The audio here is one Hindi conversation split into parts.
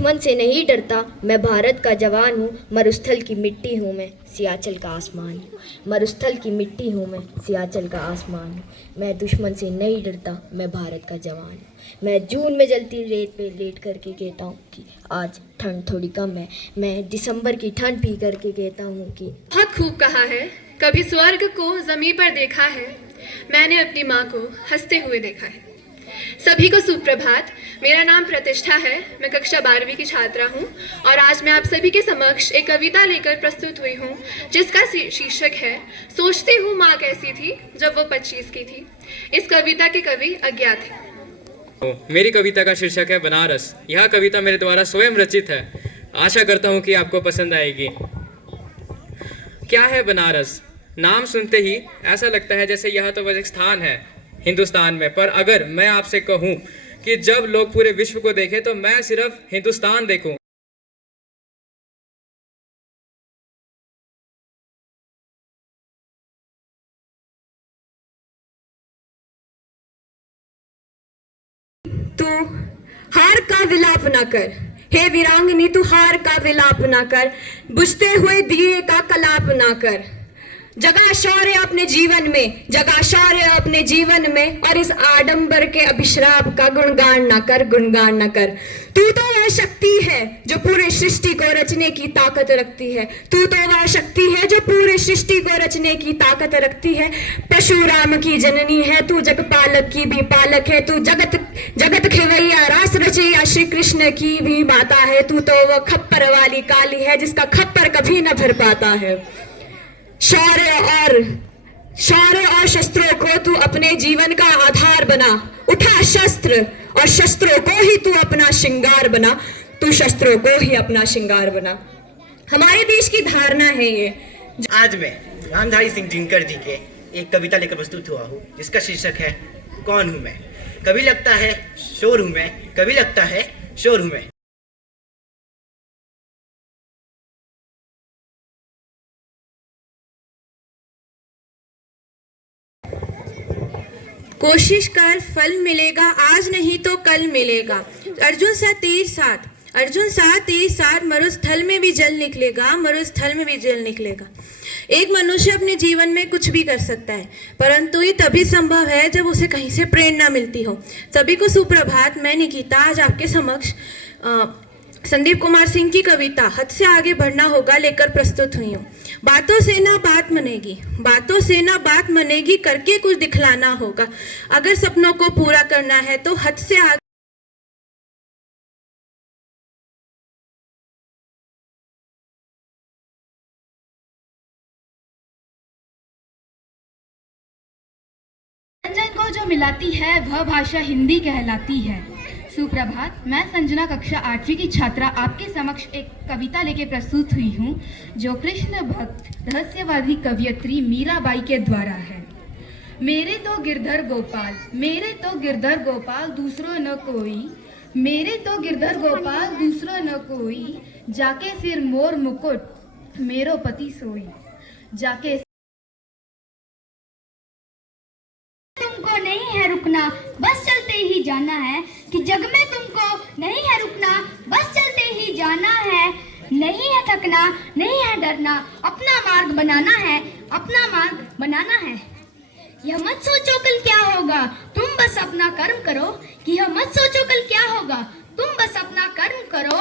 दुश्मन से नहीं डरता, मैं भारत का जवान हूँ, मरुस्थल की मिट्टी हूँ मैं, सियाचल का आसमान हूँ। मरुस्थल की मिट्टी हूँ मैं, सियाचल का आसमान हूँ। मैं दुश्मन से नहीं डरता, मैं भारत का जवान हूँ। मैं जून में जलती रेत पे लेट करके कहता हूँ कि आज ठंड थोड़ी कम है। मैं दिसंबर की ठंड पी करके कहता हूँ कि बहुत खूब कहा है। कभी स्वर्ग को जमीन पर देखा है, मैंने अपनी माँ को हंसते हुए देखा है। सभी को सुप्रभात। मेरा नाम प्रतिष्ठा है, मैं कक्षा 12वीं की छात्रा हूँ और आज मैं आप सभी के समक्ष एक कविता लेकर प्रस्तुत हुई हूँ जिसका शीर्षक है सोचती हूँ माँ कैसी थी जब वो 25 की थी। इस कविता के कवि अज्ञात हैं। मेरी कविता का शीर्षक है बनारस। यह कविता मेरे द्वारा स्वयं रचित है। आशा करता हूँ कि आपको पसंद आएगी। क्या है बनारस? नाम सुनते ही ऐसा लगता है जैसे यह तो एक स्थान है हिंदुस्तान में, पर अगर मैं आपसे कहूँ कि जब लोग पूरे विश्व को देखें तो मैं सिर्फ हिंदुस्तान देखूं। तू हार का विलाप न कर, हे वीरांगनी तू हार का विलाप न कर, बुझते हुए दिए का कलाप न कर। जगा शौर्य अपने जीवन में, जगा शौर्य अपने जीवन में, और इस आडंबर के अभिश्राप का गुणगान न कर, गुणगान न कर। तू तो वह शक्ति है जो पूरे सृष्टि को रचने की ताकत रखती है। तू तो वह शक्ति है जो पूरे सृष्टि को रचने की ताकत रखती है। परशुराम की जननी है तू, जगपालक की भी पालक है तू, जगत जगत खेवैया रास रचैया श्री कृष्ण की भी माता है तू। तो वह खप्पर वाली काली है जिसका खप्पर कभी न भर पाता है। शौर्य और शस्त्रों को तू अपने जीवन का आधार बना। उठा शस्त्र और शस्त्रों को ही तू अपना श्रृंगार बना। तू शस्त्रों को ही अपना श्रृंगार बना। हमारे देश की धारणा है ये। आज मैं रामधारी सिंह दिनकर जी के एक कविता लेकर प्रस्तुत हुआ हूँ जिसका शीर्षक है कौन हूँ मैं। कभी लगता है शोर हूँ मैं, कभी लगता है शोर हूँ मैं। कोशिश कर फल मिलेगा, आज नहीं तो कल मिलेगा। अर्जुन सा तीर साथ, अर्जुन सा तीर साथ, मरुस्थल में भी जल निकलेगा, मरुस्थल में भी जल निकलेगा। एक मनुष्य अपने जीवन में कुछ भी कर सकता है, परंतु ये तभी संभव है जब उसे कहीं से प्रेरणा मिलती हो। सभी को सुप्रभात। मैं निकिता आज आपके समक्ष संदीप कुमार सिंह की कविता हद से आगे बढ़ना होगा लेकर प्रस्तुत हुई हूँ। बातों से ना बात बनेगी, बातों से ना बात बनेगी, करके कुछ दिखलाना होगा। अगर सपनों को पूरा करना है तो हद से आगे रंजन को जो मिलाती है वह भाषा हिंदी कहलाती है। सुप्रभात। मैं संजना कक्षा 8वीं की छात्रा आपके समक्ष एक कविता लेके प्रस्तुत हुई हूँ जो कृष्ण भक्त रहस्यवादी कवयित्री मीराबाई के द्वारा है। मेरे तो गिरधर गोपाल, मेरे तो गिरधर गोपाल दूसरो न कोई, मेरे तो गिरधर गोपाल दूसरो न कोई, जाके सिर मोर मुकुट मेरो पति सोई, जाके तुमको नहीं है रुकना बस चलते ही जाना है, कि जग में तुमको नहीं है रुकना बस चलते ही जाना है। नहीं है थकना नहीं है डरना, अपना मार्ग बनाना है, अपना मार्ग बनाना है। यह मत सोचो कल क्या होगा, तुम बस अपना कर्म करो, कि यह मत सोचो कल क्या होगा, तुम बस अपना कर्म करो।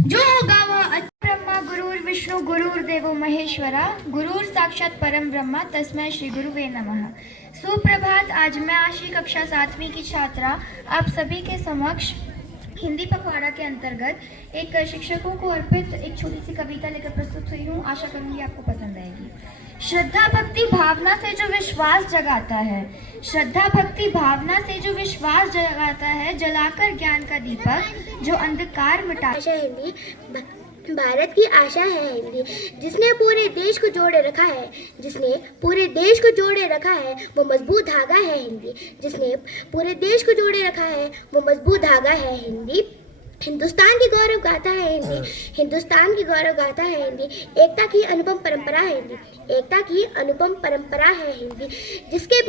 जो होगा वह ब्रह्मा गुरुर् विष्णु गुरुर्देवो महेश्वरा, गुरुर् साक्षात परम ब्रह्मा तस्मै श्री गुरुवे नमः। सुप्रभात। आज मैं आशी कक्षा 7वीं की छात्रा आप सभी के समक्ष हिंदी पखवाड़ा के अंतर्गत एक शिक्षकों को अर्पित एक छोटी सी कविता लेकर प्रस्तुत हुई हूँ। आशा करूँगी आपको पसंद आएगी। श्रद्धा भक्ति भावना से जो विश्वास जगाता है, श्रद्धा भक्ति भावना से जो विश्वास जगाता है, जलाकर ज्ञान का दीपक जो अंधकार मिटा। हिंदी भारत की आशा है हिंदी, जिसने पूरे देश को जोड़े रखा है, जिसने पूरे देश को जोड़े रखा है वो मजबूत धागा है हिंदी, जिसने पूरे देश को जोड़े रखा है वो मजबूत धागा है हिंदी। हिंदुस्तान की गौरव गाथा है हिंदी, हिंदुस्तान की गौरव गाथा है हिंदी, एकता की अनुपम परंपरा है हिंदी, एकता की अनुपम परंपरा है हिंदी, जिसके